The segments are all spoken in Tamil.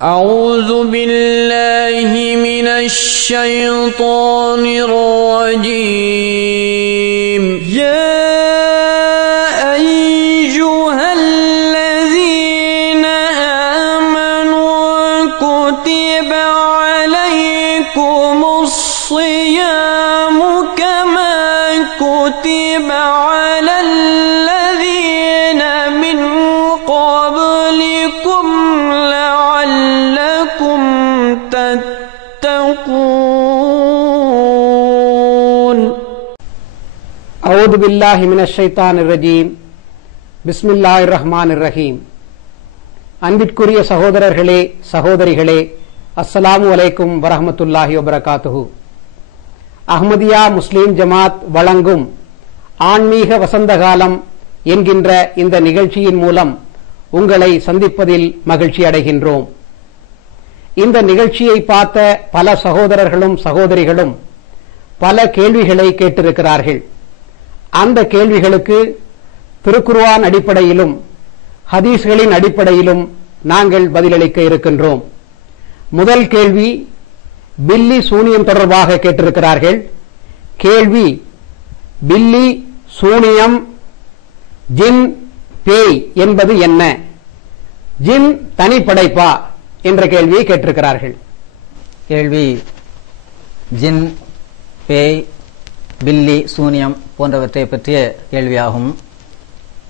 أعوذ بالله من الشيطان الرجيم. يا أيها الذين آمنوا كتب عليكم الصيام كما كتب على الذين من قبلكم لعلكم تتقون. أعوذ بالله من الشيطان الرجيم. بسم الله الرحمن الرحيم. அன்பிற்குரிய சகோதரர்களே சகோதரிகளே, அஸ்ஸலாமு அலைக்கும் வரஹ்மத்துல்லாஹி வபரகாத்துஹு. அஹ்மதியா முஸ்லிம் ஜமாத் வழங்கும் ஆன்மீக வசந்த காலம் என்கின்ற இந்த நிகழ்ச்சியின் மூலம் உங்களை சந்திப்பதில் மகிழ்ச்சி அடைகின்றோம். இந்த நிகழ்ச்சியை பார்த்த பல சகோதரர்களும் சகோதரிகளும் பல கேள்விகளை கேட்டிருக்கிறார்கள். அந்த கேள்விகளுக்கு திருக்குர்ஆன் அடிப்படையிலும் ஹதீஸ்களின் அடிப்படையிலும் நாங்கள் பதிலளிக்க இருக்கின்றோம். முதல் கேள்வி பில்லி சூனியம் தொடர்பாக கேட்டிருக்கிறார்கள். கேள்வி: பில்லி, சூனியம், ஜின், பேய் என்பது என்ன? ஜின் தனி படைப்பா என்ற கேள்வியை கேட்டிருக்கிறார்கள். கேள்வி ஜின், பேய், பில்லி, சூனியம் போன்றவற்றை பற்றிய கேள்வியாகும்.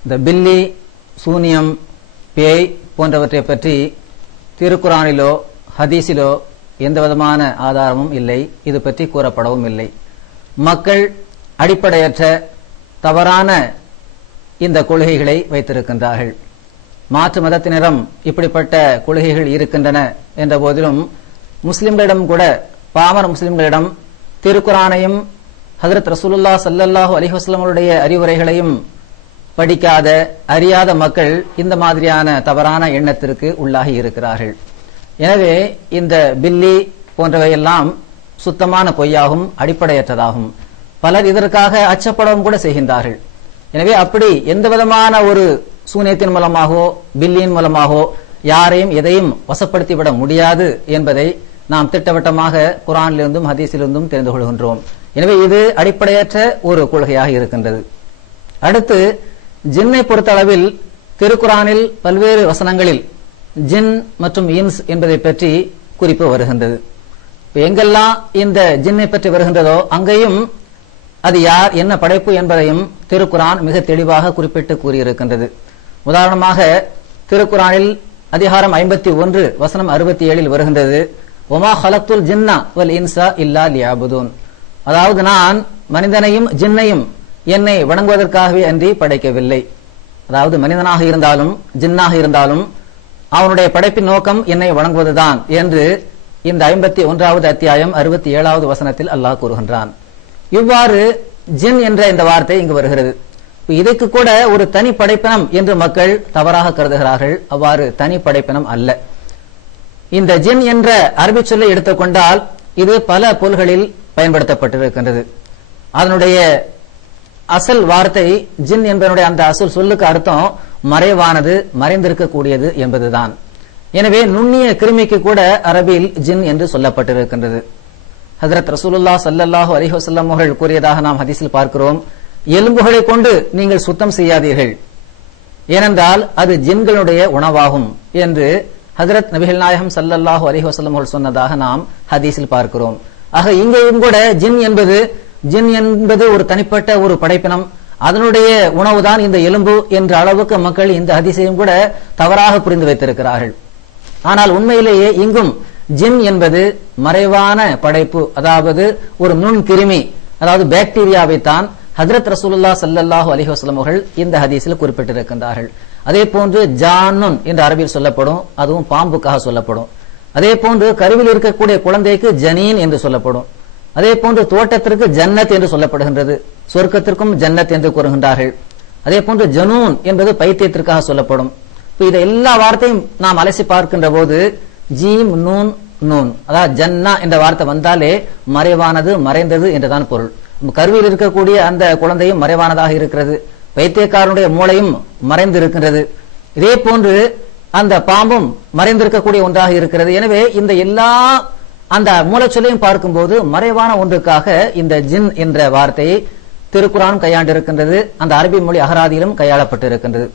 இந்த பில்லி, சூனியம், பேய் போன்றவற்றை பற்றி திருக்குர்ஆனிலோ ஹதீஸிலோ எந்த விதமான ஆதாரமும் இல்லை. இது பற்றி கூறப்படவும் இல்லை. மக்கள் அடிப்படையற்ற தவறான இந்த கொள்கைகளை வைத்திருக்கின்றார்கள். மாற்று மதத்தினரும் இப்படிப்பட்ட கொள்கைகள் இருக்கின்றன என்ற போதிலும் முஸ்லிம்களிடம் கூட, பாமர முஸ்லிம்களிடம் திருக்குர்ஆனையும் ஹஜ்ரத் ரசூலுல்லாஹ் ஸல்லல்லாஹு அலைஹி வஸல்லம் அவருடைய அறிவுரைகளையும் படிக்காத அறியாத மக்கள் இந்த மாதிரியான தவறான எண்ணத்திற்கு உள்ளாகி இருக்கிறார்கள். எனவே இந்த பில்லி போன்றவையெல்லாம் சுத்தமான பொய்யாகும், அடிப்படையற்றதாகும். பலர் இதற்காக அச்சப்படவும் கூட செய்கின்றார்கள். எனவே அப்படி எந்த விதமான ஒரு சூனியத்தின் மூலமாகவோ பில்லியின் மூலமாகவோ யாரையும் எதையும் வசப்படுத்திவிட முடியாது என்பதை நாம் திட்டவட்டமாக குர்ஆனிலிருந்தும் ஹதீஸிலிருந்தும் தெரிந்து கொள்கின்றோம். எனவே இது அடிப்படையற்ற ஒரு கொள்கையாக இருக்கின்றது. அடுத்து ஜின்னை பொறுத்தளவில் திருக்குர்ஆனில் பல்வேறு வசனங்களில் ஜின் மற்றும் இன்ஸ் என்பதை பற்றி குறிப்பு வருகின்றது. எங்கெல்லாம் இந்த ஜின்னை பற்றி வருகின்றதோ அங்கேயும் அது யார், என்ன படைப்பு என்பதையும் திருக்குர்ஆன் மிக தெளிவாக குறிப்பிட்டு கூறியிருக்கின்றது. உதாரணமாக திருக்குர்ஆனில் அதிகாரம் 51 வசனம் 67 வருகின்றது, ஒமா ஹலக்துல் ஜின்னா வல் இன்சா இல்லா லியஅபுதூன். அதாவது நான் மனிதனையும் ஜின்னையும் என்னை வணங்குவதற்காகவே அன்றி படைக்கவில்லை. அதாவது மனிதனாக இருந்தாலும் ஜின்னாக இருந்தாலும் அவனுடைய படைப்பின் நோக்கம் என்னை வணங்குவதுதான் என்று இந்த 51வது அத்தியாயம் 67வது வசனத்தில் அல்லாஹ் கூறுகின்றான். இவ்வாறு ஜின் என்ற இந்த வார்த்தை இங்கு வருகிறது. இதற்கு கூட ஒரு தனி படைப்பினம் என்று மக்கள் தவறாக கருதுகிறார்கள். அவ்வாறு தனி படைப்பினம் அல்ல. இந்த ஜின் என்ற அரபி சொல்லை எடுத்துக்கொண்டால் இது பல பொருள்களில் பயன்படுத்தப்பட்டிருக்கின்றது. அதனுடைய அசல் வார்த்தை ஜின் என்பதனுடைய அந்த அசல் சொல்லுக்கு அர்த்தம் மறைவானது, மறைந்திருக்கக்கூடியது என்பதுதான். எனவே நுண்ணிய கிருமிக்கு கூட அரபியில் ஜின் என்று சொல்லப்பட்டிருக்கின்றது. ஹஜ்ரத் ரசூலுல்லாஹ் ஸல்லல்லாஹு அலைஹி வஸல்லம் அவர்கள் கூறியதாக நாம் ஹதீஸில் பார்க்கிறோம், எலும்புகளை கொண்டு நீங்கள் சுத்தம் செய்யாதீர்கள், ஏனென்றால் அது ஜின்களுடைய உணவாகும் என்று ஹஜ்ரத் நபிகள் நாயகம் ஸல்லல்லாஹு அலைஹி வஸல்லம் அவர்கள் சொன்னதாக நாம் ஹதீஸில் பார்க்கிறோம். ஆக இங்கேயும் கூட ஜின் என்பது ஒரு தனிப்பட்ட ஒரு படைப்பினம், அதனுடைய உணவுதான் இந்த எலும்பு என்ற அளவுக்கு மக்கள் இந்த ஹதீஸையும் கூட தவறாக புரிந்து வைத்திருக்கிறார்கள். ஆனால் உண்மையிலேயே இங்கும் ஜின் என்பது மறைவான படைப்பு, அதாவது ஒரு நுண் கிருமி, அதாவது பாக்டீரியாவை தான் ஹஜ்ரத் ரசூலுல்லாஹ் ஸல்லல்லாஹு அலைஹி வஸல்லம் அவர்கள் இந்த ஹதீஸில் குறிப்பிட்டிருக்கின்றார்கள். அதே போன்று ஜானுன் என்று அரபியில் சொல்லப்படும், அதுவும் பாம்புக்காக சொல்லப்படும். அதே போன்று கருவில் இருக்கக்கூடிய குழந்தைக்கு ஜனீன் என்று சொல்லப்படும். அதே போன்று தோட்டத்திற்கு ஜன்னத் என்று சொல்லப்படுகின்றது, சொர்க்கத்திற்கும் ஜன்னத் என்று கூறுகின்றார்கள். அதே போன்று ஜனூன் என்பது பைத்தியத்திற்காக சொல்லப்படும். இதை எல்லா வார்த்தையும் நாம் அலசி பார்க்கின்ற போது ஜீம் நூன் நூன், அதாவது ஜன்னா என்ற வார்த்தை வந்தாலே மறைவானது, மறைந்தது என்றுதான் பொருள். கருவில் இருக்கக்கூடிய அந்த குழந்தையும் மறைவானதாக இருக்கிறது, பைத்தியக்காரனுடைய மூளையும் மறைந்து இருக்கின்றது. இதே போன்று அந்த பாம்பும் மறைந்திருக்கக்கூடிய ஒன்றாக இருக்கிறது. எனவே இந்த எல்லா அந்த மூலச்சொல்லையும் பார்க்கும்போது மறைவான ஒன்றுக்காக இந்த ஜின் என்ற வார்த்தையை திருக்குரான் கையாண்டிருக்கின்றது. அந்த அரபி மொழி அகராதியிலும் கையாளப்பட்டு இருக்கின்றது.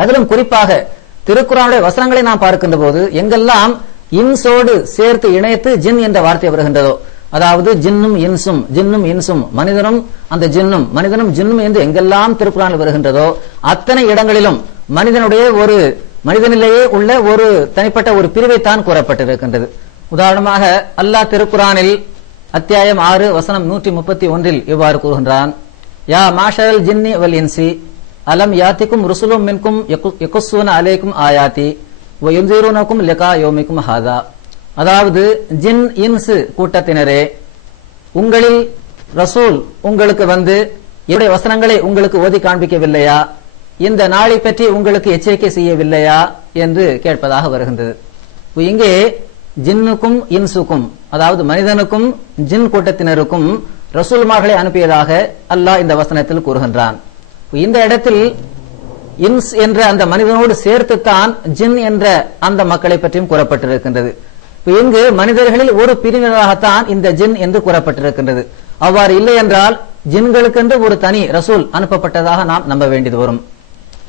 அதிலும் குறிப்பாக திருக்குரானுடைய வசனங்களை நாம் பார்க்கின்ற போது எங்கெல்லாம் இன்சோடு சேர்த்து இணைத்து ஜின் என்ற வார்த்தை வருகின்றதோ, அதாவது ஜின்னும் இன்சும் மனிதனும் அந்த ஜின்னும் மனிதனும் ஜின்னும் என்று எங்கெல்லாம் திருக்குரானில் வருகின்றதோ அத்தனை இடங்களிலும் மனிதனிலேயே உள்ள ஒரு தனிப்பட்ட ஒரு பிரிவைத்தான் கூறப்பட்டிருக்கின்றது. உதாரணமாக அல்லாஹ் திருக்குரானில் அத்தியாயம் 6 வசனம் 131 இவ்வாறு கூறுகின்றான், யா மாஷரல் ஜின்னி வல் இன்சி அலம் யாத்திக்கும் ருசுலும் மின்கும் யகுஸ்ஸூன அலைக்கும் ஆயாத்தி வ யுன்ஸிரூனகும் லிகா யௌமிக்கும் ஹாதா. அதாவது ஜின் இன்ஸ் கூட்டத்தினரே, உங்களில் ரசூல் உங்களுக்கு வந்து என்னுடைய வசனங்களை உங்களுக்கு ஓதி காண்பிக்கவில்லையா, இந்த நாளை பற்றி உங்களுக்கு எச்சரிக்கை செய்யவில்லையா என்று கேட்பதாக வருகின்றது. இங்கே ஜின்னுக்கும் இன்சுக்கும், அதாவது மனிதனுக்கும் ஜின் கூட்டத்தினருக்கும் ரசூல்மார்களை அனுப்பியதாக அல்லாஹ் இந்த வசனத்தில் கூறுகின்றான். இந்த இடத்தில் இன்ஸ் என்ற அந்த மனிதனோடு சேர்த்துத்தான் ஜின் என்ற அந்த மக்களை பற்றியும் கூறப்பட்டிருக்கின்றது. இங்கு மனிதர்களில் ஒரு பிரிவினராகத்தான் இந்த ஜின் என்று கூறப்பட்டிருக்கின்றது. அவ்வாறு இல்லை என்றால் ஜின்களுக்கென்று ஒரு தனி ரசூல் அனுப்பப்பட்டதாக நாம் நம்ப வேண்டியது வரும்.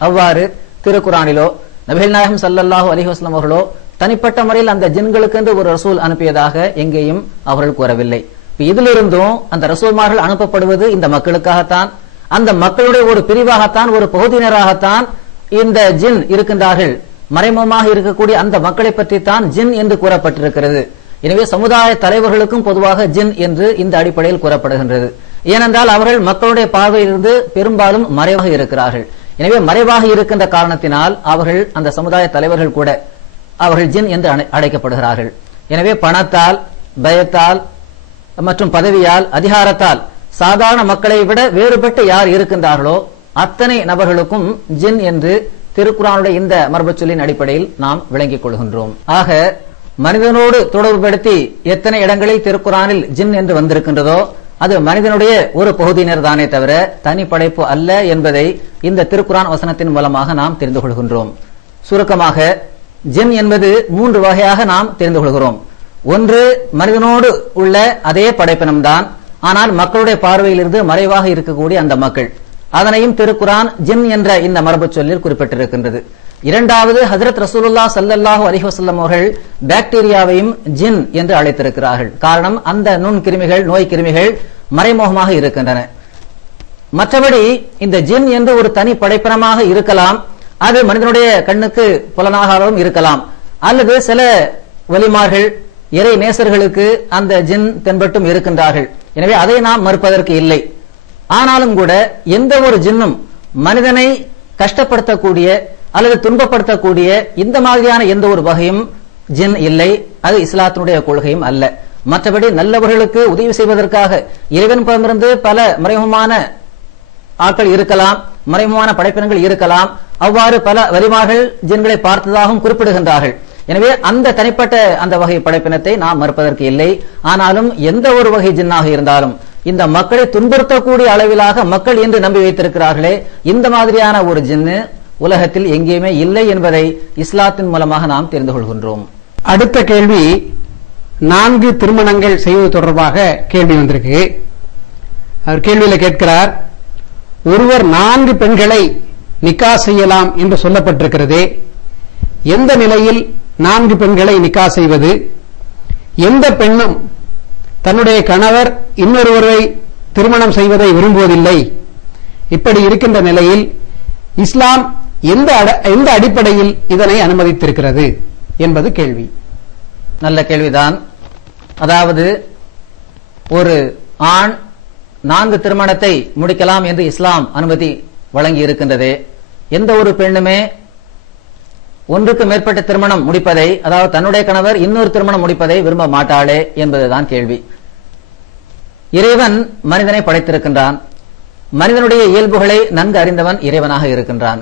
அவ்வாறு திருக்குரானிலோ நபிகள் நாயகம் ஸல்லல்லாஹு அலைஹி வஸல்லம் அவர்களோ தனிப்பட்ட முறையில் அந்த ஜின்களுக்கென்று ஒரு ரசூல் அனுப்பியதாக எங்கேயும் அவர்கள் கூறவில்லை. இதிலிருந்தும் அந்த ரசூல்மார்கள் அனுப்பப்படுவது இந்த மக்களுக்காகத்தான், அந்த மக்களுடைய ஒரு பிரிவாகத்தான், ஒரு பகுதியினராகத்தான் இந்த ஜின் இருக்கின்றார்கள். மறைமுகமாக இருக்கக்கூடிய அந்த மக்களை பற்றித்தான் ஜின் என்று கூறப்பட்டிருக்கிறது. எனவே சமுதாய தலைவர்களுக்கும் பொதுவாக ஜின் என்று இந்த அடிப்படையில் கூறப்படுகின்றது. ஏனென்றால் அவர்கள் மக்களுடைய பார்வையிலிருந்து பெரும்பாலும் மறைவாக இருக்கிறார்கள். எனவே மறைவாக இருக்கின்ற காரணத்தினால் அவர்கள் அந்த சமுதாய தலைவர்கள் கூட அவர்கள் ஜின் என்று அழைக்கப்படுகிறார்கள். எனவே பணத்தால், பயத்தால் மற்றும் பதவியால், அதிகாரத்தால் சாதாரண மக்களை விட வேறுபட்டு யார் இருக்கின்றார்களோ அத்தனை நபர்களுக்கும் ஜின் என்று திருக்குரானுடைய இந்த மரபு சொல்லின் அடிப்படையில் நாம் விளங்கிக் கொள்கின்றோம். ஆக மனிதனோடு தொடர்புபடுத்தி எத்தனை இடங்களில் திருக்குரானில் ஜின் என்று வந்திருக்கின்றதோ அது மனிதனுடைய ஒரு பகுதியினர் தானே தவிர தனி படைப்பு அல்ல என்பதை இந்த திருக்குரான் வசனத்தின் மூலமாக நாம் தெரிந்து கொள்கின்றோம். சுருக்கமாக ஜின் என்பது 3 வகையாக நாம் தெரிந்து கொள்கிறோம். ஒன்று, மனிதனோடு உள்ள அதே படைப்பினம்தான், ஆனால் மக்களுடைய பார்வையிலிருந்து மறைவாக இருக்கக்கூடிய அந்த மக்கள், அதனையும் திருக்குரான் ஜின் என்ற இந்த மரபு சொல்லில் குறிப்பிட்டிருக்கின்றது. இரண்டாவது, ஹஜ்ரத் ரசூலுல்லாஹ் ஸல்லல்லாஹு அலைஹி வஸல்லம் அவர்கள் பாக்டீரியாவையும் ஜின் என்று அழைத்திருக்கிறார்கள். காரணம், அந்த நுண்கிருமிகள், நோய் கிருமிகள் மறைமுகமாக இருக்கின்றன. மற்றபடி இந்த ஜின் என்று ஒரு தனி படைப்பினமாக இருக்கலாம், அது மனிதனுடைய கண்ணுக்கு புலனாகவும் இருக்கலாம், அல்லது சில வலிமார்கள், இறை நேசர்களுக்கு அந்த ஜின் தென்பட்டும் இருக்கின்றார்கள். எனவே அதை நாம் மறுப்பதற்கு இல்லை. ஆனாலும் கூட எந்த ஒரு ஜின்னும் மனிதனை கஷ்டப்படுத்தக்கூடிய அல்லது துன்பப்படுத்தக்கூடிய இந்த மாதிரியான எந்த ஒரு வகையும் ஜின் இல்லை. அது இஸ்லாத்தினுடைய கொள்கையும் அல்ல. மற்றபடி நல்லவர்களுக்கு உதவி செய்வதற்காக இறைவன் புறமிருந்து பல மறைமுகமான ஆட்கள் இருக்கலாம், மறைமுகமான படைப்பினங்கள் இருக்கலாம். அவ்வாறு பல வலிமார்கள் ஜின்களை பார்த்ததாகவும் குறிப்பிடுகின்றார்கள். எனவே அந்த தனிப்பட்ட அந்த வகை படைப்பினத்தை நாம் மறுப்பதற்கு இல்லை. ஆனாலும் எந்த ஒரு வகை ஜின்னாக இருந்தாலும் இந்த மக்களை துன்புறுத்தக்கூடிய அளவிலாக மக்கள் என்று நம்பி வைத்திருக்கிறார்களே, இந்த மாதிரியான ஒரு ஜின்னு உலகத்தில் எங்கேயுமே இல்லை என்பதை இஸ்லாத்தின் மூலமாக நாம் தெரிந்து கொள்கின்றோம். அடுத்த கேள்வி, 4 திருமணங்கள் செய்வது தொடர்பாக கேள்வி வந்திருக்கு. அவர் கேள்வியில கேட்கிறார், ஒருவர் 4 பெண்களை நிக்கா செய்யலாம் என்று சொல்லப்பட்டிருக்கிறதே, எந்த நிலையில் 4 பெண்களை நிக்கா செய்வது? எந்த பெண்ணும் தன்னுடைய கணவர் இன்னொருவரை திருமணம் செய்வதை விரும்புவதில்லை. இப்படி இருக்கின்ற நிலையில் இஸ்லாம் எந்த அடிப்படையில் இதனை அனுமதித்திருக்கிறது என்பது கேள்வி. நல்ல கேள்விதான். அதாவது ஒரு ஆண் 4 திருமணத்தை முடிக்கலாம் என்று இஸ்லாம் அனுமதி வழங்கி இருக்கின்றதே, எந்த ஒரு பெண்ணுமே ஒன்றுக்கு மேற்பட்ட திருமணம் முடிப்பதை, அதாவது தன்னுடைய கணவர் இன்னொரு திருமணம் முடிப்பதை விரும்ப மாட்டாளே என்பதுதான் கேள்வி. இறைவன் மனிதனை படைத்திருக்கின்றான். மனிதனுடைய இயல்புகளை நன்கு அறிந்தவன் இறைவனாக இருக்கின்றான்.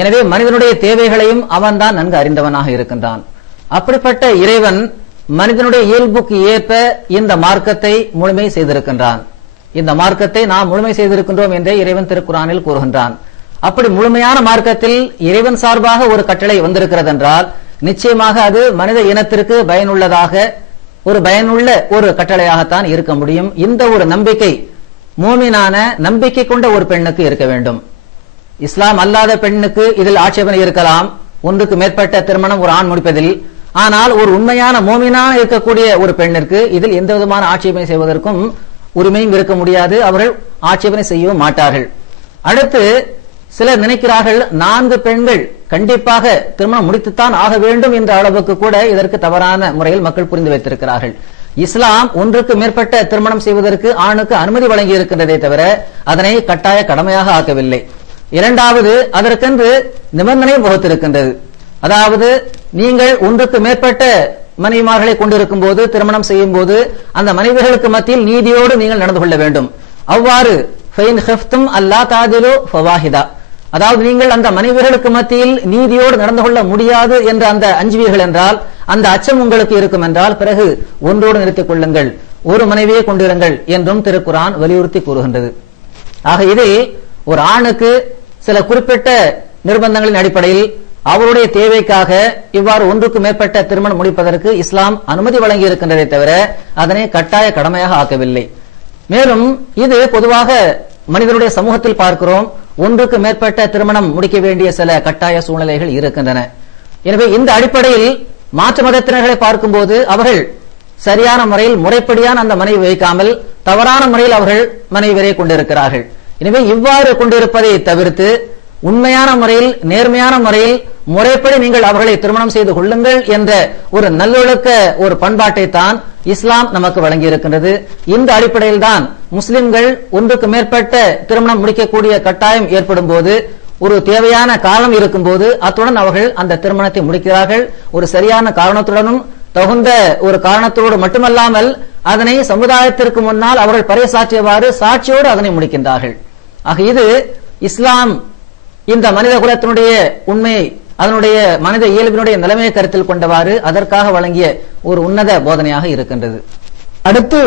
எனவே மனிதனுடைய தேவைகளையும் அவன் தான் நன்கு அறிந்தவனாக இருக்கின்றான். அப்படிப்பட்ட இறைவன் மனிதனுடைய இயல்புக்கு ஏற்ப இந்த மார்க்கத்தை முழுமை செய்திருக்கின்றான். இந்த மார்க்கத்தை நாம் முழுமை செய்திருக்கின்றோம் என்றே இறைவன் திருக்குரானில் கூறுகின்றான். அப்படி முழுமையான மார்க்கத்தில் இறைவன் சார்பாக ஒரு கட்டளை வந்திருக்கிறது என்றால் நிச்சயமாக அது மனித இனத்திற்கு பயனுள்ளதாக பயனுள்ள ஒரு கட்டளையாகத்தான் இருக்க முடியும். இந்த ஒரு நம்பிக்கை மூமினான நம்பிக்கை கொண்ட ஒரு பெண்ணுக்கு இருக்க வேண்டும். இஸ்லாம் அல்லாத பெண்ணுக்கு இதில் ஆட்சேபனை இருக்கலாம், ஒன்றுக்கு மேற்பட்ட திருமணம் ஒரு ஆண் முடிப்பதில். ஆனால் ஒரு உண்மையான மூமினான இருக்கக்கூடிய ஒரு பெண்ணிற்கு இதில் எந்த விதமான ஆட்சேபனை செய்வதற்கும் உரிமையும் இருக்க முடியாது. அவர்கள் ஆட்சேபனை செய்யவும் மாட்டார்கள். அடுத்து சிலர் நினைக்கிறார்கள் 4 பெண்கள் கண்டிப்பாக திருமணம் முடித்துத்தான் ஆக வேண்டும் என்ற அளவுக்கு கூட இதற்கு தவறான முறையில் மக்கள் புரிந்து வைத்திருக்கிறார்கள். இஸ்லாம் ஒன்றுக்கு மேற்பட்ட திருமணம் செய்வதற்கு ஆணுக்கு அனுமதி வழங்கி இருக்கின்றதே தவிர அதனை கட்டாய கடமையாக ஆக்கவில்லை. இரண்டாவது, அதற்கென்று நிபந்தனை வகுத்திருக்கின்றது. அதாவது நீங்கள் ஒன்றுக்கு மேற்பட்ட மனைவிமார்களை கொண்டிருக்கும் போது திருமணம் செய்யும் போது அந்த மனைவிகளுக்கு மத்தியில் நீதியோடு நீங்கள் நடந்து கொள்ள வேண்டும். அவ்வாறு அதாவது நீங்கள் அந்த மனைவிகளுக்கு மத்தியில் நீதியோடு நடந்து கொள்ள முடியாது என்று அந்த அஞ்சுவீர்கள் என்றால், அந்த அச்சம் உங்களுக்கு இருக்கும் என்றால் பிறகு ஒன்றோடு நிறுத்திக் கொள்ளுங்கள், ஒரு மனைவியை கொண்டிருங்கள் என்றும் திருக்குர்ஆன் வலியுறுத்தி கூறுகின்றது. ஆக இதில் ஒரு ஆணுக்கு சில குறிப்பிட்ட நிர்பந்தங்களின் அடிப்படையில் அவருடைய தேவைக்காக இவ்வாறு ஒன்றுக்கு மேற்பட்ட திருமணம் முடிப்பதற்கு இஸ்லாம் அனுமதி வழங்கி இருக்கின்றதை தவிர அதனை கட்டாய கடமையாக ஆக்கவில்லை. மேலும் இது பொதுவாக மனிதனுடைய சமூகத்தில் பார்க்கிறோம், ஒன்றுக்கு மேற்பட்ட திருமணம் முடிக்க வேண்டிய சில கட்டாய சூழ்நிலைகள் இருக்கின்றன. எனவே இந்த அடிப்படையில் மாற்று மதத்தினர்களை பார்க்கும்போது அவர்கள் சரியான முறையில் முறைப்படியான அந்த மனைவி வைக்காமல் தவறான முறையில் அவர்கள் மனைவியரை கொண்டிருக்கிறார்கள். எனவே இவ்வாறு கொண்டிருப்பதை தவிர்த்து உண்மையான முறையில் நேர்மையான முறையில் முறைப்படி நீங்கள் அவர்களை திருமணம் செய்து கொள்ளுங்கள் என்ற ஒரு நல்லொழுக்க ஒரு பண்பாட்டை தான் இஸ்லாம் நமக்கு வழங்கி இருக்கின்றது. இந்த அடிப்படையில் தான் முஸ்லிம்கள் ஒன்றுக்கு மேற்பட்ட திருமணம் முடிக்கக்கூடிய கட்டாயம் ஏற்படும் போது ஒரு தேவையான காரணம் இருக்கும் போது அத்துடன் அவர்கள் அந்த திருமணத்தை முடிக்கிறார்கள். ஒரு சரியான காரணத்துடனும் தகுந்த ஒரு காரணத்தோடு மட்டுமல்லாமல் அதனை சமுதாயத்திற்கு முன்னால் அவர்கள் பறைசாற்றியவாறு சாட்சியோடு அதனை முடிக்கின்றார்கள். ஆக இது இஸ்லாம் இந்த மனித குலத்தினுடைய உண்மை, அதனுடைய மனித இயல்பினுடைய நிலைமையை கருத்தில் கொண்டவாறு அதற்காக வழங்கிய ஒரு உன்னத போதனையாக இருக்கின்றது. அடுத்து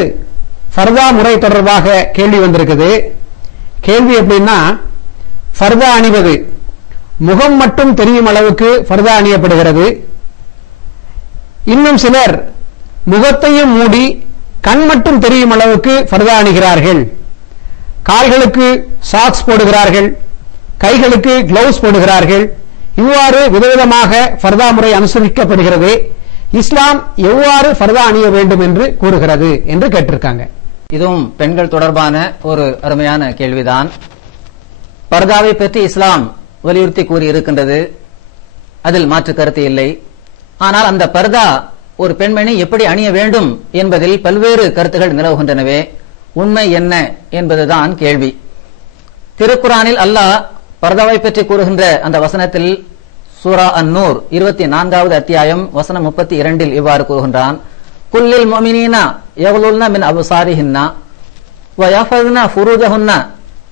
ஃபர்தா முறை தொடர்பாக கேள்வி வந்திருக்குது. கேள்வி எப்படின்னா, ஃபர்தா அணிவது முகம் மட்டும் தெரியும் அளவுக்கு ஃபர்தா அணியப்படுகிறது. இன்னும் சிலர் முகத்தையும் மூடி கண் மட்டும் தெரியும் அளவுக்கு ஃபர்தா அணிகிறார்கள். கால்களுக்கு சாக்ஸ் போடுகிறார்கள், கைகளுக்கு கிளவுஸ் போடுகிறார்கள். இவ்வாறு விதவிதமாக ஃபர்தா முறை அனுசரிக்கப்படுகிறது. இஸ்லாம் எவ்வாறு ஃபர்தா அணிய வேண்டும் என்று கூறுகிறது என்று கேட்டிருக்காங்க. இதுவும் பெண்கள் தொடர்பான ஒரு அருமையான கேள்விதான். பர்தாவை பற்றி இஸ்லாம் வலியுறுத்தி கூறி இருக்கின்றது, அதில் மாற்று கருத்து இல்லை. ஆனால் அந்த பர்தா ஒரு பெண்மணி எப்படி அணிய வேண்டும் என்பதில் பல்வேறு கருத்துகள் நிலவுகின்றனவே. உண்மை என்ன என்பதுதான் கேள்வி. திருக்குர்ஆனில் அல்லாஹ் பர்தாவை பற்றி கூறுகின்ற அந்த வசனத்தில் சூரா அன்-நூர் 24வது அத்தியாயம் வசனம் 32 இவ்வாறு கூறுகின்றான், குல்லில் முஃமினீன யக்லுல்ன மின் அப்சாரிஹின்ன வ யஃபதுன ஃபுரூஜஹுன்ன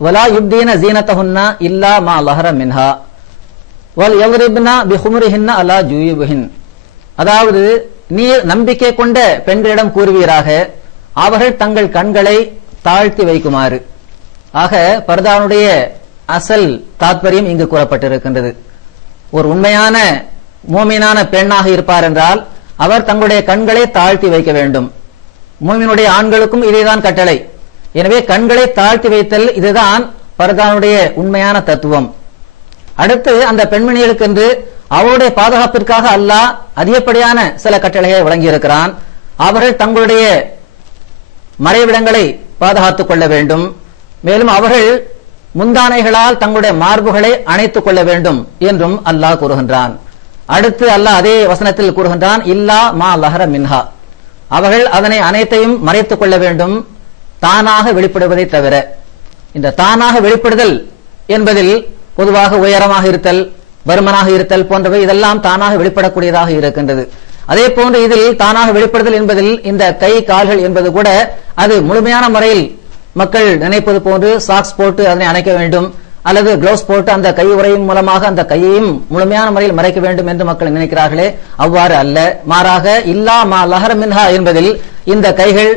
வலா யுப்தீன ஸீனத்தஹுன்ன இல்லா மா லஹர மின்ஹா வல் யضربன பிஹுமுரிஹின்ன அலா ஜுயூபிஹின். அதாவது நீர் நம்பிக்கை கொண்ட பெண்களிடம் கூறுவீராக, அவர்கள் தங்கள் கண்களை தாழ்த்தி வைக்குமாறு. ஆக பர்தாவுடைய அசல் தாத்பரியம் இங்கு கூறப்பட்டிருக்கின்றது. ஒரு உண்மையான மூமினான பெண்ணாக இருப்பார் என்றால் அவர் தங்களுடைய கண்களை தாழ்த்தி வைக்க வேண்டும். மூமினுடைய ஆண்களுக்கும் இதேதான் கட்டளை. எனவே கண்களை தாழ்த்தி வைத்தல் இதுதான் பர்தாவுடைய உண்மையான தத்துவம். அடுத்து அந்த பெண்மணிகளுக்கு என்று அவருடைய பாதுகாப்பிற்காக அல்லாஹ் அதிகப்படியான சில கட்டளைகளை வழங்கியிருக்கிறான். அவர்கள் தங்களுடைய மறைவிடங்களை பாதுகாத்துக் கொள்ள வேண்டும். மேலும் அவர்கள் முந்தானைகளால் தங்களுடைய மார்புகளை அணைத்துக் கொள்ள வேண்டும் என்றும் அல்லாஹ் கூறுகின்றான். அடுத்து அல்லாஹ் அதே வசனத்தில் கூறுகின்றான், இல்லா மா லஹர மின்ஹா, அவர்கள் அதனை அனைத்தையும் மறைத்துக் கொள்ள வேண்டும், தானாக வெளிப்படுவதை தவிர. இந்த தானாக வெளிப்படுதல் என்பதில் பொதுவாக உயரமாக இருத்தல், பருமனாக இருத்தல் போன்றவை இதெல்லாம் தானாக வெளிப்படக்கூடியதாக இருக்கின்றது. அதே போன்று இதில் தானாக வெளிப்படுதல் என்பதில் இந்த கை கால்கள் என்பது கூட அது முழுமையான முறையில் மக்கள் நினைப்பது போன்று சாக்ஸ் போட்டு அதனை அணைக்க வேண்டும் அல்லது கிளவுஸ் போட்டு அந்த கை உறையின் மூலமாக அந்த கையையும் முழுமையான முறையில் மறைக்க வேண்டும் என்று மக்கள் நினைக்கிறார்களே, அவ்வாறு அல்ல. மாறாக இல்லா மா லஹர மின்ஹா என்பதில் இந்த கைகள்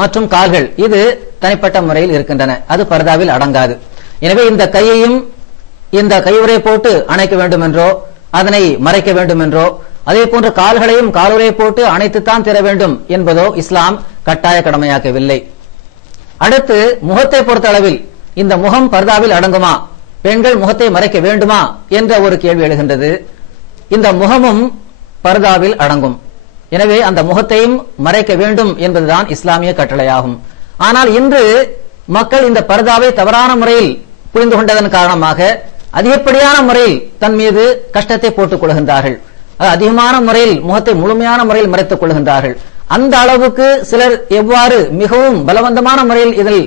மற்றும் கால்கள் இது தனிப்பட்ட முறையில் இருக்கின்றன, அது பர்தாவில் அடங்காது. எனவே இந்த கையையும் இந்த கையுறை போட்டு அணைக்க வேண்டும் என்றோ அதனை மறைக்க வேண்டும் என்றோ அதே போன்ற கால்களையும் காலுறை போட்டு அணைத்துத்தான் தர வேண்டும் என்பதோ இஸ்லாம் கட்டாய கடமையாக்கவில்லை. அடுத்து முகத்தை பொறுத்த அளவில் இந்த முகம் பர்தாவில் அடங்குமா, பெண்கள் முகத்தை மறைக்க வேண்டுமா என்ற ஒரு கேள்வி எழுகின்றது. இந்த முகமும் பர்தாவில் அடங்கும். எனவே அந்த முகத்தையும் மறைக்க வேண்டும் என்பதுதான் இஸ்லாமிய கட்டளையாகும். ஆனால் இன்று மக்கள் இந்த பர்தாவை தவறான முறையில் புரிந்து கொண்டதன் காரணமாக அதிகப்படியான முறையில் தன் மீது கஷ்டத்தை போட்டுக் கொள்கின்றார்கள். அதிகமான முறையில் முகத்தை முழுமையான முறையில் மறைத்துக் கொள்கின்றார்கள். அந்த அளவுக்கு சிலர் எவ்வாறு மிகவும் பலவந்தமான முறையில் இதில்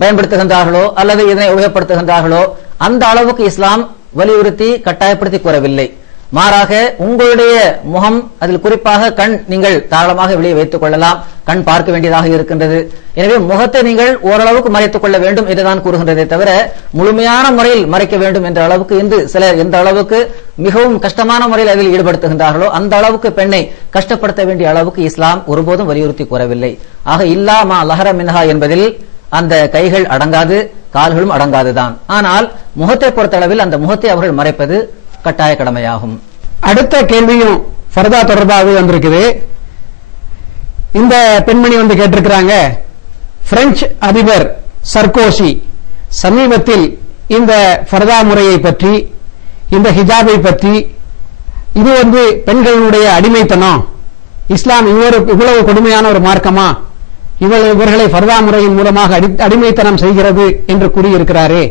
பயன்படுத்துகின்றார்களோ அல்லது இதனை உபயோகப்படுத்துகின்றார்களோ அந்த அளவுக்கு இஸ்லாம் வலியுறுத்தி கட்டாயப்படுத்தி கூறவில்லை. மாறாக உங்களுடைய முகம், அதில் குறிப்பாக கண், நீங்கள் தாராளமாக வெளியே வைத்துக் கொள்ளலாம். கண் பார்க்க வேண்டியதாக இருக்கின்றது. எனவே முகத்தை நீங்கள் ஓரளவுக்கு மறைத்துக் கொள்ள வேண்டும் என்றுதான் கூறுகின்றதே தவிர முழுமையான முறையில் மறைக்க வேண்டும் என்ற அளவுக்கு இன்று சிலர் எந்த அளவுக்கு மிகவும் கஷ்டமான முறையில் அதில் ஈடுபடுத்துகின்றார்களோ அந்த அளவுக்கு பெண்ணை கஷ்டப்படுத்த வேண்டிய அளவுக்கு இஸ்லாம் ஒருபோதும் வலியுறுத்தி கூறவில்லை. ஆக இல்லா மா லஹர மின்ஹா என்பதில் அந்த கைகள் அடங்காது, கால்களும் அடங்காதுதான். ஆனால் முகத்தை பொறுத்தளவில் அந்த முகத்தை அவர்கள் மறைப்பது கட்டாய கடமையாகும். அடுத்த கேள்வியும் ஃபர்தா தொடர்பாக வந்திருக்குது. இந்த பெண்மணி கேட்டிருக்கிறாங்க, பிரெஞ்சு அதிபர் சர்கோசி சமீபத்தில் இந்த ஃபர்தா முறையை பற்றி, இந்த ஹிஜாபை பற்றி, இது பெண்களுடைய அடிமைத்தனம், இஸ்லாம் இவ்வளவு கொடுமையான ஒரு மார்க்கமா, இவர்களை ஃபர்தா முறையின் மூலமாக அடிமைத்தனம் செய்கிறது என்று கூறியிருக்கிறாரே,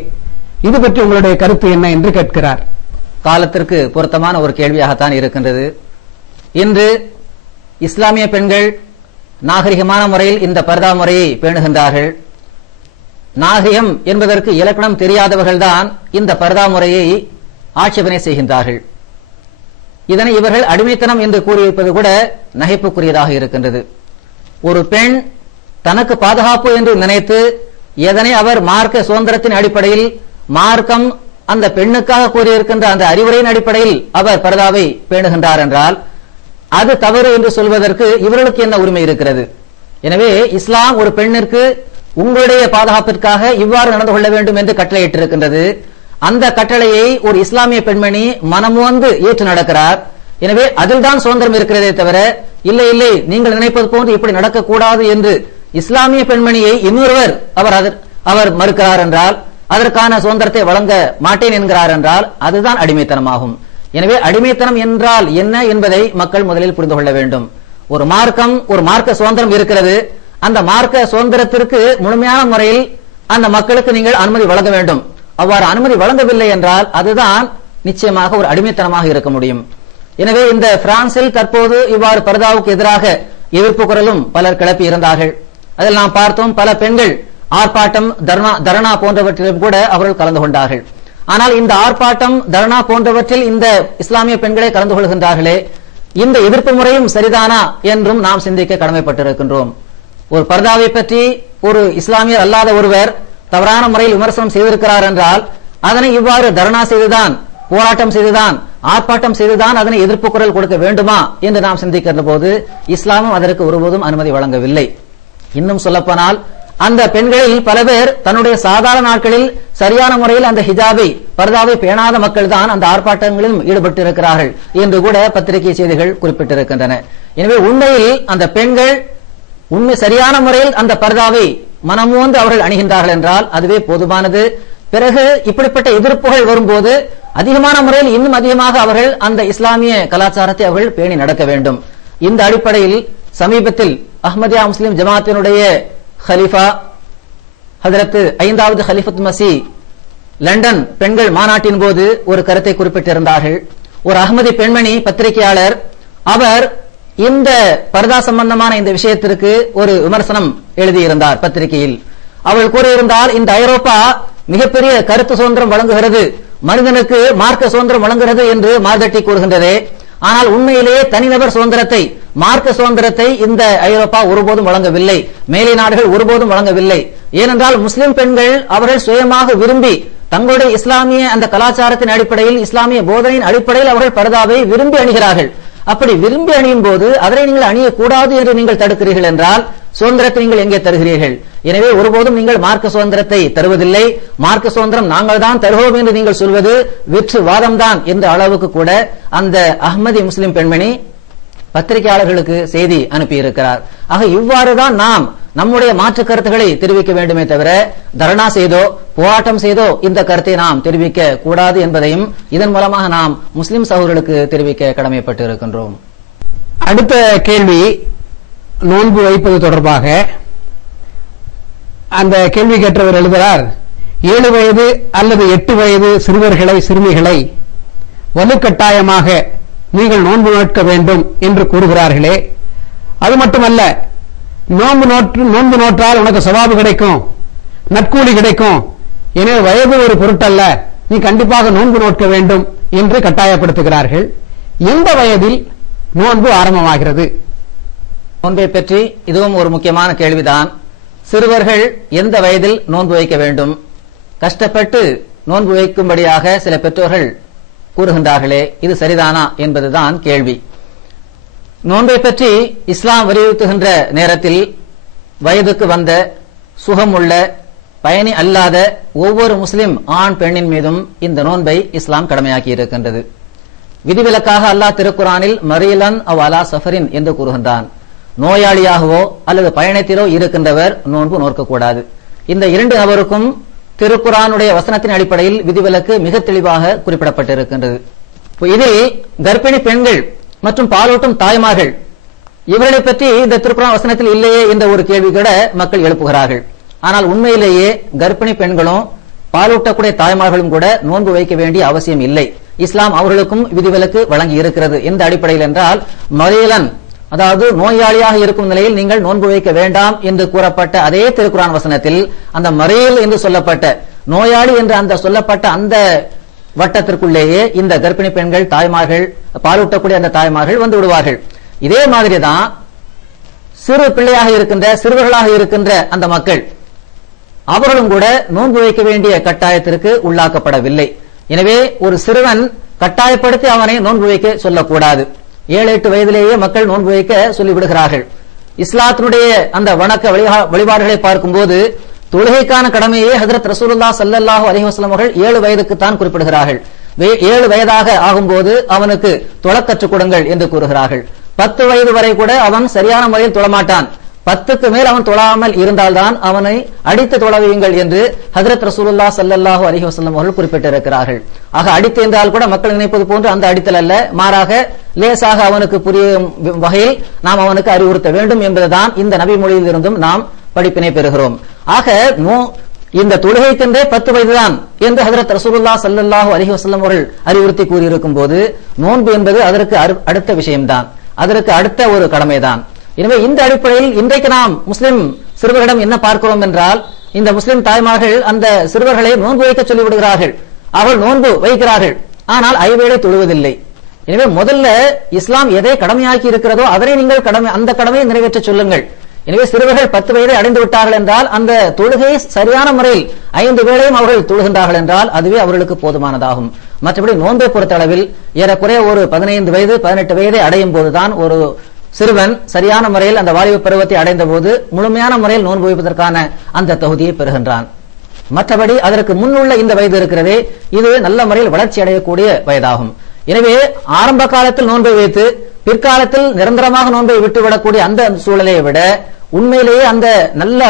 இது பற்றி உங்களுடைய கருத்து என்ன என்று கேட்கிறார். காலத்திற்கு பொருத்தமான ஒரு கேள்வியாகத்தான் இருக்கின்றது. இன்று இஸ்லாமிய பெண்கள் நாகரிகமான முறையில் இந்த பர்தா முறையை பேணுகின்றார்கள். நாகரிகம் என்பதற்கு இலக்கணம் தெரியாதவர்கள்தான் இந்த பர்தா முறையை ஆட்சேபனை செய்கின்றார்கள். இதனை இவர்கள் அடிமைத்தனம் என்று கூறியிருப்பது கூட நகைப்புக்குரியதாக இருக்கின்றது. ஒரு பெண் தனக்கு பாதுகாப்பு என்று நினைத்து எதனை அவர் மார்க்க சுதந்திரத்தின் அடிப்படையில், மார்க்கம் அந்த பெண்ணுக்காக கூறியிருக்கின்ற அந்த அறிவுரையின் அடிப்படையில் அவர் பர்தாவை பேணுகின்றார் என்றால் அது தவறு என்று சொல்வதற்கு இவர்களுக்கு என்ன உரிமை இருக்கிறது? எனவே இஸ்லாம் ஒரு பெண்ணிற்கு உங்களுடைய பாதுகாப்பிற்காக இவ்வாறு நடந்து கொள்ள வேண்டும் என்று கட்டளையிட்டிருக்கின்றது. அந்த கட்டளையை ஒரு இஸ்லாமிய பெண்மணி மனமுவந்து ஏற்று நடக்கிறார். எனவே அதில்தான் சுதந்திரம் இருக்கிறதே தவிர இல்லை இல்லை நீங்கள் நினைப்பது போன்று இப்படி நடக்கக்கூடாது என்று இஸ்லாமிய பெண்மணியை இன்னொருவர் அவர் மறுக்கிறார் என்றால், அதற்கான சுதந்திரத்தை வழங்க மாட்டேன் என்கிறார் என்றால் அதுதான் அடிமைத்தனமாகும். எனவே அடிமைத்தனம் என்றால் என்ன என்பதை மக்கள் முதலில் புரிந்து கொள்ள வேண்டும். ஒரு மார்க்கம், ஒரு மார்க்க சுதந்திரம் இருக்கிறது. அந்த மார்க்க சுதந்திரத்திற்கு முழுமையான முறையில் அந்த மக்களுக்கு நீங்கள் அனுமதி வழங்க வேண்டும். அவ்வாறு அனுமதி வழங்கவில்லை என்றால் அதுதான் நிச்சயமாக ஒரு அடிமைத்தனமாக இருக்க முடியும். எனவே இந்த பிரான்சில் தற்போது இவ்வாறு பர்தாவுக்கு எதிராக எதிர்ப்பு குரலும் பலர் கிளப்பி இருந்தார்கள். அதில் நாம் பார்த்தோம், பல பெண்கள் ஆர்ப்பாட்டம், தர்ணா போன்றவற்றிலும் கூட அவர்கள் கலந்து கொண்டார்கள். ஆனால் இந்த ஆர்ப்பாட்டம், தர்ணா போன்றவற்றில் இந்த இஸ்லாமிய பெண்களை கலந்து கொள்கின்றார்களே, இந்த எதிர்ப்பு முறையும் சரிதானா என்றும் நாம் சிந்திக்க கடமைப்பட்டிருக்கின்றோம். ஒரு பர்தாவை பற்றி ஒரு இஸ்லாமியர் அல்லாத ஒருவர் தவறான முறையில் விமர்சனம் செய்திருக்கிறார் என்றால் அதனை இவ்வாறு தர்ணா செய்துதான், போராட்டம் செய்துதான், ஆர்ப்பாட்டம் செய்துதான் அதனை எதிர்ப்பு குரல் கொடுக்க வேண்டுமா என்று நாம் சிந்திக்கின்ற போது இஸ்லாமும் அதற்கு ஒருபோதும் அனுமதி வழங்கவில்லை. இன்னும் சொல்லப்போனால் அந்த பெண்களில் பல பேர் தன்னுடைய சாதாரண நாட்களில் சரியான முறையில் அந்த ஹிஜாபை, பர்தாவை பேணாத மக்கள் தான் அந்த ஆர்ப்பாட்டங்களிலும் ஈடுபட்டு இருக்கிறார்கள் என்று கூட பத்திரிகை செய்திகள் குறிப்பிட்டிருக்கின்றன. எனவே உண்மையில் அந்த பெண்கள் சரியான முறையில் அந்த பர்தாவை மனமோந்து அவர்கள் அணிகின்றார்கள் என்றால் அதுவே போதுமானது. பிறகு இப்படிப்பட்ட எதிர்ப்புகள் வரும்போது அதிகமான முறையில் இன்னும் அதிகமாக அவர்கள் அந்த இஸ்லாமிய கலாச்சாரத்தை அவர்கள் பேணி நடக்க வேண்டும். இந்த அடிப்படையில் சமீபத்தில் அஹ்மதியா முஸ்லிம் ஜமாத்தினுடைய ஹலிஃபா ஹஜரத் 5வது ஹலிஃபத் மசி லண்டன் பெண்கள் மாநாட்டின் போது ஒரு கருத்தை குறிப்பிட்டிருந்தார்கள். ஒரு அஹ்மதி பெண்மணி பத்திரிகையாளர், அவர் இந்த பர்தா சம்பந்தமான இந்த விஷயத்திற்கு ஒரு விமர்சனம் எழுதியிருந்தார் பத்திரிகையில். அவள் கூறியிருந்தால், இந்த ஐரோப்பா மிகப்பெரிய கருத்து சுதந்திரம் வழங்குகிறது, மனிதனுக்கு மார்க்க சுதந்திரம் வழங்குகிறது என்று மார்தட்டி கூறுகின்றதே, ஆனால் உண்மையிலேயே தனிநபர் சுதந்திரத்தை, மார்க்க சுதந்திரத்தை இந்த ஐரோப்பா ஒருபோதும் வழங்கவில்லை, மேலை நாடுகள் ஒருபோதும் வழங்கவில்லை. ஏனென்றால் முஸ்லிம் பெண்கள் அவர்கள் சுயமாக விரும்பி தங்களுடைய இஸ்லாமிய அந்த கலாச்சாரத்தின் அடிப்படையில், இஸ்லாமிய போதனையின் அடிப்படையில் அவர்கள் பர்தாவை விரும்பி அணிகிறார்கள். அப்படி விரும்பி அணியும் போது அதனை நீங்கள் அணியக்கூடாது என்று நீங்கள் தடுக்கிறீர்கள் என்றால் சுதந்திரத்தை நீங்கள் எங்கே தருகிறீர்கள்? எனவே ஒருபோதும் நீங்கள் மார்க்க சுதந்திரத்தை தருவதில்லை. மார்க்க சுதந்திரம் நாங்கள் தான் தருவோம் என்று நீங்கள் சொல்வது வெற்று வாதம்தான் என்ற அளவுக்கு கூட அந்த அஹ்மதி முஸ்லிம் பெண்மணி பத்திரிகையாளர்களுக்கு செய்தி அனுப்பியிருக்கிறார். ஆக இவ்வாறுதான் நாம் நம்முடைய மாற்று கருத்துக்களை தெரிவிக்க வேண்டுமே தவிர தர்ணா செய்தோ போராட்டம் செய்தோ இந்த கருத்தை நாம் தெரிவிக்க கூடாது என்பதையும் இதன் மூலமாக நாம் முஸ்லிம் சகோதரர்களுக்கு தெரிவிக்க கடமைப்பட்டு இருக்கின்றோம். அடுத்த கேள்வி நோன்பு வைப்பது தொடர்பாக. அந்த கேள்வி கேட்டவர் எழுதுகிறார், 7 வயது அல்லது 8 வயது சிறுமிகளை வலுக்கட்டாயமாக நீங்கள் நோன்பு நோட்க வேண்டும் என்று கூறுகிறார்களே, அது மட்டுமல்ல நோன்பு நோற்றால் உனக்கு சவாபு கிடைக்கும், நற்கூலி கிடைக்கும், எனவே வயது ஒரு பொருட்டல்ல, நீ கண்டிப்பாக நோன்பு நோட்க வேண்டும் என்று கட்டாயப்படுத்துகிறார்கள். எந்த வயதில் நோன்பு ஆரம்பமாகிறது? நோன்பை பற்றி இதுவும் ஒரு முக்கியமான கேள்விதான். சிறுவர்கள் எந்த வயதில் நோன்பு வைக்க வேண்டும்? கஷ்டப்பட்டு நோன்பு வைக்கும்படியாக சில பெற்றோர்கள் கூறுகின்றார்களே, இது சரிதானா என்பதுதான் கேள்வி. நோன்பை பற்றி இஸ்லாம் வலியுறுத்துகின்ற நேரத்தில் வயதுக்கு வந்த சுகமுள்ள பயணி அல்லாத ஒவ்வொரு முஸ்லிம் ஆண் பெண்ணின் மீதும் இந்த நோன்பை இஸ்லாம் கடமையாக்கி இருக்கின்றது. விதிவிலக்காக அல்லாஹ் திருக்குரானில் மரீலன் அவ் அலா சஃபரின் என்று கூறுகின்றான். நோயாளியாகவோ அல்லது பயணத்திலோ இருக்கின்றவர் நோன்பு நோக்கக்கூடாது. இந்த 2 நபருக்கும் திருக்குரானுடைய வசனத்தின் அடிப்படையில் விதிவிலக்கு மிக தெளிவாக குறிப்பிடப்பட்டிருக்கின்றது. இதில் கர்ப்பிணி பெண்கள் மற்றும் பாலூட்டும் தாய்மார்கள் இவர்களை பற்றி இந்த திருக்குரான் வசனத்தில் இல்லையே என்ற ஒரு கேள்வி கூட மக்கள் எழுப்புகிறார்கள். ஆனால் உண்மையிலேயே கர்ப்பிணி பெண்களும் பாலூட்டக்கூடிய தாய்மார்களும் கூட நோன்பு வைக்க வேண்டிய அவசியம் இல்லை. இஸ்லாம் அவர்களுக்கும் விதிவிலக்கு வழங்கி இருக்கிறது. எந்த அடிப்படையில் என்றால், மரீலன் அதாவது நோயாளியாக இருக்கும் நிலையில் நீங்கள் நோன்பு வைக்க வேண்டாம் என்று கூறப்பட்ட அதே திருக்குரான் வசனத்தில் அந்த மரீல் என்று சொல்லப்பட்ட நோயாளி என்று அந்த சொல்லப்பட்ட அந்த வட்டத்திற்குள்ளேயே இந்த கர்ப்பிணி பெண்கள் தாய்மார்கள் பாலூட்டக்கூடிய அந்த தாய்மார்கள் வந்து விடுவார்கள். இதே மாதிரிதான் சிறு பிள்ளையாக இருக்கின்ற சிறுவர்களாக இருக்கின்ற அந்த மக்கள் அவர்களும் கூட நோன்பு வைக்க வேண்டிய கட்டாயத்திற்கு உள்ளாக்கப்படவில்லை. எனவே ஒரு சிறுவன் கட்டாயப்படுத்தி அவனை நோன்பு வைக்க சொல்லக்கூடாது. 7-8 வயதிலேயே மக்கள் நோன்பு வைக்க சொல்லிவிடுகிறார்கள். இஸ்லாத்தினுடைய அந்த வணக்க வழிபாடுகளை பார்க்கும்போது தொழுகைக்கான கடமையை ஹஜ்ரத் ரசூலுல்லாஹ் ஸல்லல்லாஹு அலைஹி வஸல்லம் அவர்கள் 7 வயதுக்கு தான் குறிப்பிடுகிறார்கள். 7 வயதாக ஆகும்போது அவனுக்கு தொழக் கற்றுக் கொடுங்கள் என்று கூறுகிறார்கள். 10 வயது வரை கூட அவன் சரியான முறையில் தொழமாட்டான். 10க்கு மேல் அவன் தொழாமல் இருந்தால்தான் அவனை அடித்து தொழவையுங்கள் என்று ஹஜ்ரத் ரசூலுல்லாஹ் ஸல்லல்லாஹு அலைஹி வஸல்லம் அவர்கள் குறிப்பிட்டிருக்கிறார்கள். ஆக அடித்து என்றால் கூட மக்கள் நினைப்பது போன்று அந்த அடித்தல் அல்ல, மாறாக லேசாக அவனுக்கு புரியும் வகையில் நாம் அவனுக்கு அறிவுறுத்த வேண்டும் என்பதுதான் இந்த நபி மொழியில் இருந்தும் நாம் படிப்பினை பெறுகிறோம். ஆக இந்த தொழுகைக்கென்றே 10 வயதுதான் என்று ஹஜ்ரத் ரசூலுல்லாஹ் ஸல்லல்லாஹு அலைஹி வஸல்லம் அவர்கள் அறிவுறுத்தி கூறியிருக்கும் போது நோன்பு என்பது அதற்கு அடுத்த விஷயம்தான், அதற்கு அடுத்த ஒரு கடமைதான். எனவே இந்த அடிப்படையில் இன்றைக்கு நாம் முஸ்லிம் சிறுவர்களிடம் என்ன பார்க்கிறோம் என்றால், இந்த முஸ்லிம் தாய்மார்கள் அந்த சிறுவர்களை நோன்பு வைக்க சொல்லிவிடுகிறார்கள். அவள் நோன்பு வைக்கிறார்கள், ஆனால் ஐவேளை தொழுவதில்லை. எனவே முதல்ல இஸ்லாம் எதை கடமையாக்கி இருக்கிறதோ அதனை நீங்கள் அந்த கடமையை நிறைவேற்ற சொல்லுங்கள். எனவே சிறுவர்கள் 10 வயதை அடைந்து விட்டார்கள் என்றால் அந்த தொழுகையை சரியான முறையில் 5 வேளையும் அவர்கள் தொழுகின்றார்கள் என்றால் அதுவே அவர்களுக்கு போதுமானதாகும். மற்றபடி நோன்பை பொறுத்த அளவில் ஏறக்குறைய ஒரு 15 வயது 18 வயதை அடையும் போதுதான் ஒரு சிறுவன் சரியான முறையில் அந்த வாலிப பருவத்தை அடைந்த போது முழுமையான முறையில் நோன்பு வைப்பதற்கான அந்த தகுதியை பெறுகின்றான். மற்றபடி அதற்கு முன்னுள்ள இந்த வயது இருக்கிறதே, இது நல்ல முறையில் வளர்ச்சி அடையக்கூடிய வயதாகும். எனவே ஆரம்ப காலத்தில் நோன்பை வைத்து பிற்காலத்தில் நிரந்தரமாக நோன்பை விட்டுவிடக்கூடிய அந்த சூழலை விட உண்மையிலேயே அந்த நல்ல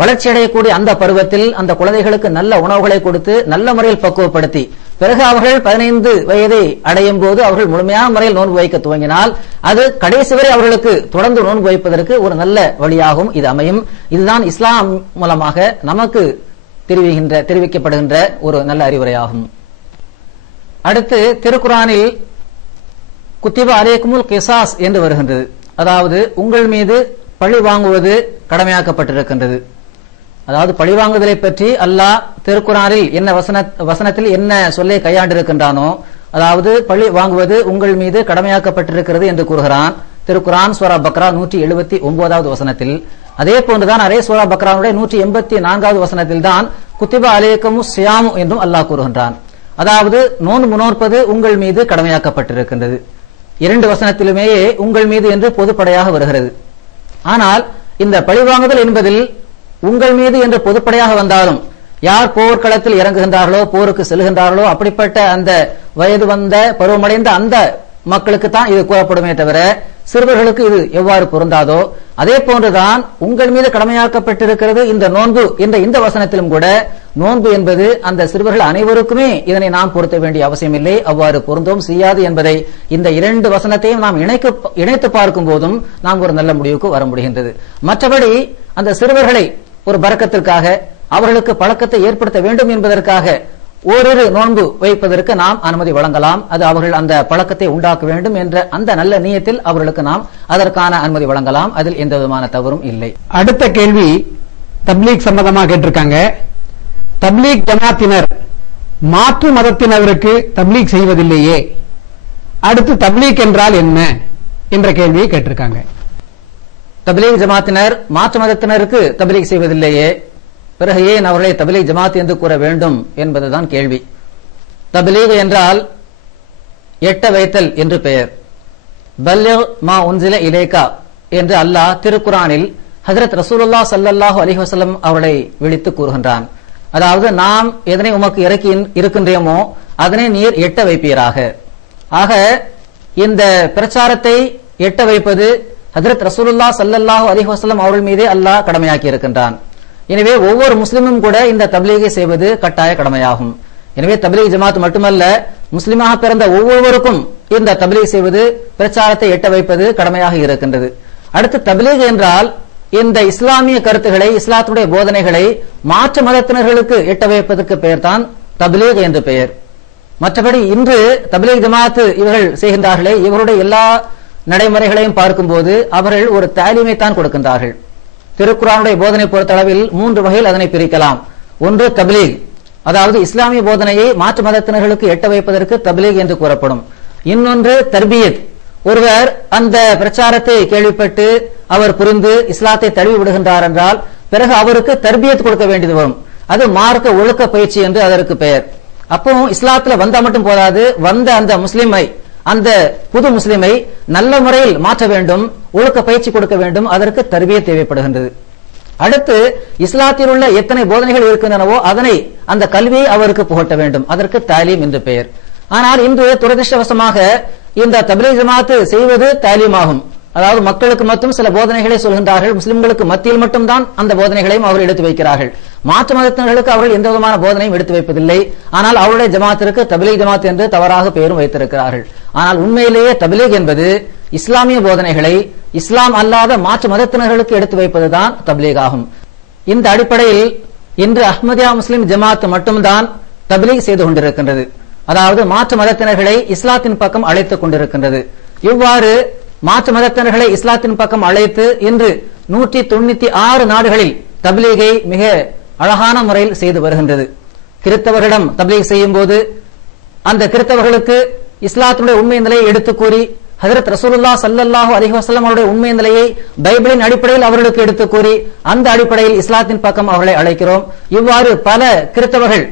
வளர்ச்சி அடையக்கூடிய அந்த பருவத்தில் அந்த குழந்தைகளுக்கு நல்ல உணவுகளை கொடுத்து நல்ல முறையில் பக்குவப்படுத்தி பிறகு அவர்கள் 15 வயதை அடையும் போது அவர்கள் முழுமையான முறையில் நோன்பு வைக்க துவங்கினால் அது கடைசி வரை அவர்களுக்கு தொடர்ந்து நோன்பு வைப்பதற்கு ஒரு நல்ல வழியாகும் இது அமையும். இதுதான் இஸ்லாம் மூலமாக நமக்கு தெரிவிக்கப்படுகின்ற ஒரு நல்ல அறிவுரையாகும். அடுத்து திருக்குரானில் குத்திப அலைக்குமுல் கிசாஸ் என்று வருகின்றது. அதாவது உங்கள் மீது பழி வாங்குவது கடமையாக்கப்பட்டிருக்கின்றது. அதாவது பழிவாங்குதலை பற்றி அல்லாஹ் திருக்குரானில் என்ன வசனத்தில் என்ன சொல்லை கையாண்டிருக்கின்றானோ, அதாவது பழி வாங்குவது உங்கள் மீது கடமையாக்கப்பட்டிருக்கிறது என்று கூறுகிறான் திருக்குரான் சூரா பக்ரா 179வது வசனத்தில். அதே போன்றுதான் அரே சூரா பக்ரானுடைய 184வது வசனத்தில் தான் குத்திப அலைக்குமுஸ் ஸியாமு என்றும் அல்லாஹ் கூறுகின்றான். அதாவது நோன்பு நோற்பது உங்கள் மீது கடமையாக்கப்பட்டிருக்கின்றது. 2 வசனத்திலுமே உங்கள் மீது என்று பொதுப்படையாக வருகிறது. ஆனால் இந்த பழிவாங்குதல் என்பதில் உங்கள் மீது என்று பொதுப்படையாக வந்தாலும் யார் போர்க்களத்தில் இறங்குகின்றார்களோ, போருக்கு செல்கின்றார்களோ, அப்படிப்பட்ட அந்த வயது வந்த பருவமடைந்த அந்த மக்களுக்கு தான் இது கூறப்படுமே தவிர சிறுவர்களுக்கு இது எவ்வாறு பொருந்தாதோ அதே போன்றுதான் உங்கள் மீது கடமையாக்கப்பட்டிருக்கிறது இந்த நோன்பு என்ற இந்த வசனத்திலும் கூட நோன்பு என்பது அந்த சிறுவர்கள் அனைவருக்குமே இதனை நாம் பொருத்த வேண்டிய அவசியம் இல்லை, அவ்வாறு பொருந்தவும் செய்யாது என்பதை இந்த இரண்டு வசனத்தையும் நாம் இணைத்து பார்க்கும் போதும் நாம் ஒரு நல்ல முடிவுக்கு வர முடிகின்றது. மற்றபடி அந்த சிறுவர்களை ஒரு பரக்கத்திற்காக அவர்களுக்கு பழக்கத்தை ஏற்படுத்த வேண்டும் என்பதற்காக ஓரிரு நோன்பு வைப்பதற்கு நாம் அனுமதி வழங்கலாம். அது அவர்கள் அந்த பழக்கத்தை உண்டாக்க வேண்டும் என்ற அந்த நல்ல நியத்தில் அவர்களுக்கு நாம் அதற்கான அனுமதி வழங்கலாம். அதில் எந்த விதமான தவறும் இல்லை. அடுத்த கேள்வி தப்லீக் சம்பந்தமாக கேட்டிருக்காங்க. தப்லீக் ஜமாத்தினர் மாற்று மதத்தினருக்கு தப்லீக் செய்வதில்லையே, அடுத்து தப்லீக் என்றால் என்ன என்ற கேள்வியை கேட்டிருக்காங்க. தப்லீக் ஜமாத்தினர் மாற்று மதத்தினருக்கு தப்லீக் செய்வதில்லையே, பிறகு ஏன் அவர்களை தப்லீக் ஜமாத் என்று கூற வேண்டும் என்பதுதான் கேள்வி. தப்லீக் என்றால் எட்ட வைத்தல் என்று பெயர். பல்லிக் மா உன்சில இலைகா என்று அல்லாஹ் திருக்குரானில் ஹஜ்ரத் ரசூலுல்லாஹ் ஸல்லல்லாஹு அலைஹி வஸல்லம் அவர்களை விழித்து கூறுகின்றான். அதாவது நாம் எதனை உமக்கு இறக்கி இருக்கின்றோமோ அதனை நீர் எட்ட வைப்பீராக. ஆக இந்த பிரச்சாரத்தை எட்ட வைப்பது ஹஜ்ரத் ரசூலுல்லாஹ் ஸல்லல்லாஹு அலைஹி வஸல்லம் அவர்கள் மீதே அல்லாஹ் கடமையாக்கி இருக்கின்றான். எனவே ஒவ்வொரு முஸ்லிமும் கூட இந்த தப்லீகை செய்வது கட்டாய கடமையாகும். எனவே தப்லீக் ஜமாத் மட்டுமல்ல, முஸ்லிமாக பிறந்த ஒவ்வொருவருக்கும் இந்த தப்லீக் செய்வது, பிரச்சாரத்தை எட்ட வைப்பது கடமையாக இருக்கின்றது. அடுத்து தப்லீக் என்றால் இந்த இஸ்லாமிய கருத்துக்களை, இஸ்லாத்துடைய போதனைகளை மாற்று மதத்தினர்களுக்கு எட்ட வைப்பதற்கு பெயர் தான் தப்லீக் என்று பெயர். மற்றபடி இன்று தப்லீக் ஜமாத் இவர்கள் செய்கின்றார்களே, இவருடைய எல்லா நடைமுறைகளையும் பார்க்கும்போது அவர்கள் ஒரு தாலீமை தான் கொடுக்கின்றார்கள். திருக்குரானுடைய போதனை பொறுத்தளவில் 3 வகையில் அதனை பிரிக்கலாம். ஒன்று தப்லீக், அதாவது இஸ்லாமிய போதனையை மாற்று மதத்தினர்களுக்கு எட்ட வைப்பதற்கு தப்லீக் என்று கூறப்படும். இன்னொன்று தர்பியத், ஒருவர் அந்த பிரச்சாரத்தை கேள்விப்பட்டு அவர் புரிந்து இஸ்லாத்தை தழுவி விடுகின்றார் என்றால் பிறகு அவருக்கு தர்பியத் கொடுக்க வேண்டியது வரும். அது மார்க்க ஒழுக்க பயிற்சி என்று அதற்கு பெயர். அப்போ இஸ்லாத்துல வந்தா மட்டும் போதாது, வந்த அந்த முஸ்லிமை, அந்த புது முஸ்லிமை நல்ல முறையில் மாற்ற வேண்டும், ஒழுக்க பயிற்சி கொடுக்க வேண்டும், அதற்கு தர்பியத் தேவைப்படுகின்றது. அடுத்து இஸ்லாத்தில் உள்ள எத்தனை போதனைகள் இருக்கின்றனவோ அதனை, அந்த கல்வியை அவருக்கு புகட்ட வேண்டும், அதற்கு தாலீம் என்று பெயர். ஆனால் இன்று துரதிருஷ்டவசமாக இந்த தப்லீக் ஜமாத் செய்வது தாலீமாகும். அதாவது மக்களுக்கு மட்டும் சில போதனைகளை சொல்கின்றார்கள், முஸ்லிம்களுக்கு மத்தியில் மட்டும்தான் அந்த போதனைகளையும் அவர்கள் எடுத்து வைக்கிறார்கள். மாற்று மதத்தினர்களுக்கு அவர்கள் எந்த விதமான போதனையும் எடுத்து வைப்பதில்லை. ஆனால் அவருடைய ஜமாத்திற்கு தப்லீக் ஜமாத் என்று தவறாக பெயரும் வைத்திருக்கிறார்கள். ஆனால் உண்மையிலேயே தப்லீக் என்பது இஸ்லாமிய போதனைகளை இஸ்லாம் அல்லாத மாற்று மதத்தினர்களுக்கு எடுத்து வைப்பதுதான் தப்லீக் ஆகும். இந்த அடிப்படையில் இன்று அஹ்மதியா முஸ்லிம் ஜமாத் மட்டும்தான் தப்லீக் செய்து கொண்டிருக்கின்றது. அதாவது மாற்று மதத்தினர்களை இஸ்லாத்தின் பக்கம் அழைத்துக் கொண்டிருக்கின்றது. இவ்வாறு மாற்று மதத்தினர்களை இஸ்லாத்தின் பக்கம் அழைத்து இன்று 196 நாடுகளில் தப்லீகை மிக அழகான முறையில் செய்து வருகின்றது. கிறிஸ்தவர்களிடம் தப்லீக் செய்யும் போது அந்த கிறிஸ்தவர்களுக்கு இஸ்லாத்துடைய உண்மை நிலையை எடுத்து கூறி, ஹஜ்ரத் ரசூலுல்லாஹ் ஸல்லல்லாஹு அலைஹி வஸல்லம் அவருடைய உண்மை நிலையை பைபிளின் அடிப்படையில் அவர்களுக்கு எடுத்து கூறி அந்த அடிப்படையில் இஸ்லாத்தின் பக்கம் அவர்களை அழைக்கிறோம். இவ்வாறு பல கிறிஸ்தவர்கள்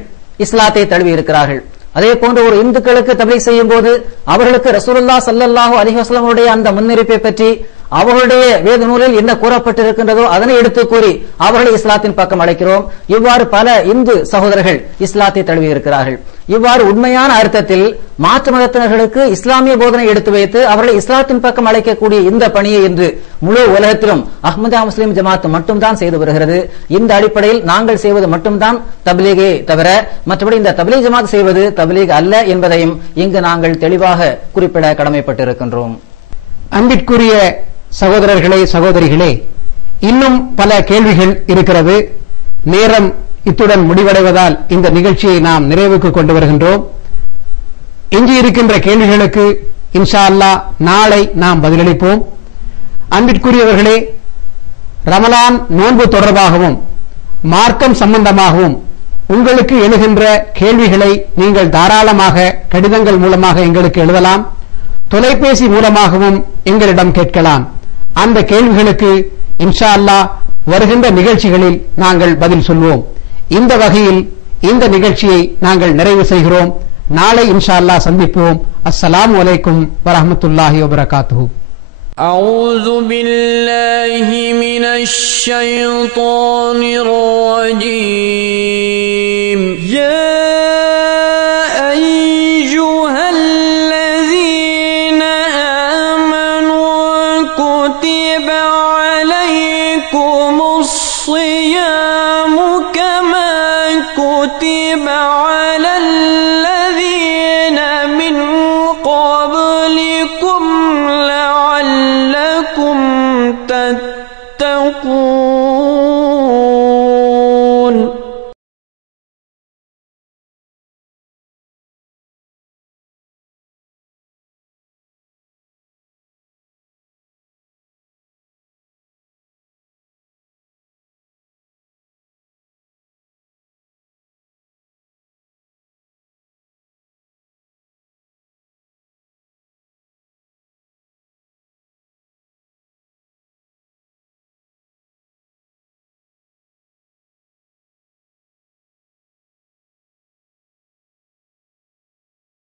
இஸ்லாத்தை தழுவி இருக்கிறார்கள். அதே போன்று ஒரு இந்துக்களுக்கு தப்லீக் செய்யும் போது அவர்களுக்கு ரசூலுல்லாஹ் ஸல்லல்லாஹு அலைஹி வஸல்லம் உடைய அந்த முன்னிருப்பை பற்றி அவர்களுடைய வேத நூலில் என்ன கூறப்பட்டிருக்கின்றதோ அதனை எடுத்து கூறி அவர்களை இஸ்லாத்தின் பக்கம் அழைக்கிறோம். இவ்வாறு பல இந்து சகோதரர்கள் இஸ்லாத்தை தழுவி இருக்கிறார்கள். இவ்வாறு உண்மையான அர்த்தத்தில் மாற்று மதத்தினர்களுக்கு இஸ்லாமிய போதனை எடுத்து வைத்து அவர்களை இஸ்லாத்தின் பக்கம் அழைக்கக்கூடிய இந்த பணியை இன்று முழு உலகத்திலும் அஹ்மதியா முஸ்லிம் ஜமாத் மட்டும்தான் செய்து வருகிறது. இந்த அடிப்படையில் நாங்கள் செய்வது மட்டும்தான் தப்லீகே தவிர மற்றபடி இந்த தப்லீக் ஜமாத் செய்வது தப்லீக் அல்ல என்பதையும் இங்கு நாங்கள் தெளிவாக குறிப்பிட கடமைப்பட்டிருக்கின்றோம். அன்பிற்குரிய சகோதரர்களே, சகோதரிகளே, இன்னும் பல கேள்விகள் இருக்கிறது. நேரம் இத்துடன் முடிவடைவதால் இந்த நிகழ்ச்சியை நாம் நிறைவுக்கு கொண்டு வருகின்றோம். எஞ்சி இருக்கின்ற கேள்விகளுக்கு இன்ஷா அல்லாஹ் நாளை நாம் பதிலளிப்போம். அன்பிற்குரியவர்களே, ரமலான் நோன்பு தொடர்பாகவும் மார்க்கம் சம்பந்தமாகவும் உங்களுக்கு எழுகின்ற கேள்விகளை நீங்கள் தாராளமாக கடிதங்கள் மூலமாக எங்களுக்கு எழுதலாம், தொலைபேசி மூலமாகவும் எங்களிடம் கேட்கலாம். அந்த கேள்விகளுக்கு இன்ஷா அல்லாஹ் வருகின்ற நிகழ்ச்சிகளில் நாங்கள் பதில் சொல்வோம். இந்த வகையில் இந்த நிகழ்ச்சியை நாங்கள் நிறைவு செய்கிறோம். நாளை இன்ஷா அல்லாஹ் சந்திப்போம். அஸ்ஸலாமு அலைக்கும் வரஹ்மத்துல்லாஹி வபரகாத்துஹு. أعوذ بالله من الشيطان الرجيم. يا أيها الذين آمنوا كتب عليكم الصيام كما كتب على